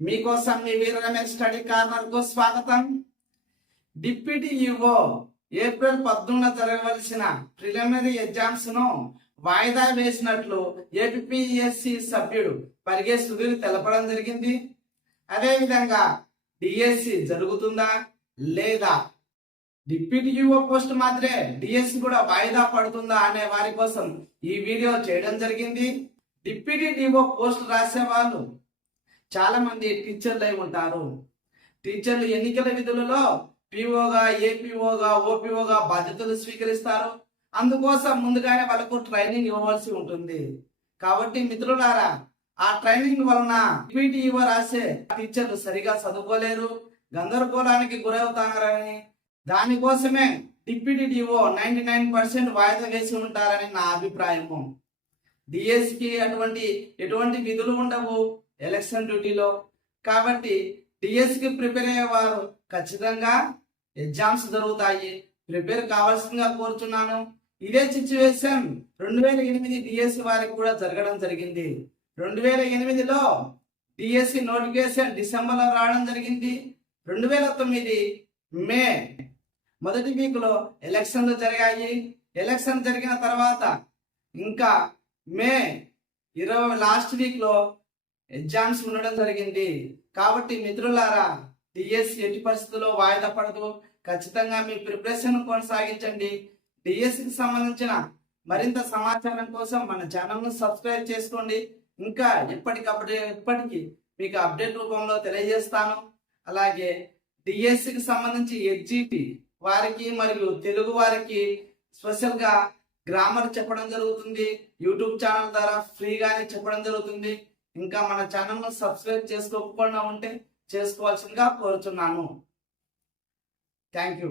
మీకోసం మీ వీర రమేష్ స్టడీ కార్నర్కు స్వాగతం. డిప్యూటీ ఈఓ ఏప్రిల్ పద్దున జరగవలసిన ప్రిలిమినరీ ఎగ్జామ్స్ను వాయిదా వేసినట్లు ఏపీఎస్సి సభ్యుడు పరిగే సుధీర్ తెలపడం జరిగింది. అదేవిధంగా డిఎస్సి జరుగుతుందా లేదా? డిప్యూటీ యువ పోస్ట్ మాత్రమే డిఎస్సి కూడా వాయిదా పడుతుందా అనే వారి కోసం ఈ వీడియో చేయడం జరిగింది. డిప్యూటీ డిఓ పోస్ట్ రాసే వాళ్ళు చాలా మంది టీచర్లు అయి ఉంటారు? టీచర్లు ఎన్నికల విధులలో పిఓగా ఏపీఓగా ఓపీఓగా బాధ్యతలు స్వీకరిస్తారు. అందుకోసం ముందుగానే వాళ్ళకు ట్రైనింగ్ ఇవ్వవలసి ఉంటుంది. కాబట్టి మిత్రులారా ఆ ట్రైనింగ్ వలన పీటీఈఓ రాసే టీచర్లు సరిగా చదువుకోలేరు గందరగోళానికి గురవుతారని దానికోసమే deputy DO ninety nine percent వాయిదా వేసి ఉంటారని నా అభిప్రాయము. డిఎస్కి అటువంటి ఎటువంటి విధులు ఉండవు. ఎలక్షన్ డ్యూటీలో. కాబట్టి డిఎస్కి ప్రిపేర్ అయ్యేవారు ఖచ్చితంగా ఎగ్జామ్స్ జరుగుతాయి. ప్రిపేర్ కావాల్సిందిగా కోరుతున్నాను ఇదే సిచ్యువేషన్ రెండు వేల ఎనిమిది డిఎస్సి వారికి కూడా జరగడం జరిగింది. రెండు వేల ఎనిమిదిలో డిఎస్సి నోటిఫికేషన్ డిసెంబర్లో రావడం జరిగింది. రెండు వేల తొమ్మిది మే మొదటి వీక్లో ఎలక్షన్లు జరిగాయి. ఎలక్షన్ జరిగిన తర్వాత ఇంకా మే ఇరవై లాస్ట్ వీక్లో ఎగ్జామ్స్ ఉండడం జరిగింది. కాబట్టి మిత్రులారా డిఎస్సి ఎట్టి పరిస్థితుల్లో వాయిదా పడదు. ఖచ్చితంగా మీ ప్రిపరేషన్ కొనసాగించండి. డిఎస్సికి సంబంధించిన మరింత సమాచారం కోసం మన ఛానల్ను సబ్స్క్రైబ్ చేసుకోండి. ఇంకా ఎప్పటికప్పుడు ఎప్పటికీ మీకు అప్డేట్ రూపంలో తెలియజేస్తాను. అలాగే డిఎస్సికి సంబంధించి ఎగ్జిటి వారికి మరియు తెలుగు వారికి స్పెషల్గా గ్రామర్ చెప్పడం జరుగుతుంది. యూట్యూబ్ ఛానల్ ద్వారా ఫ్రీగానే చెప్పడం జరుగుతుంది. ఇంకా మన ఛానల్ను సబ్స్క్రైబ్ చేసుకోకుండా ఉంటే చేసుకోవాల్సిందిగా కోరుచున్నాను. Thank you.